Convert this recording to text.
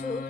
true.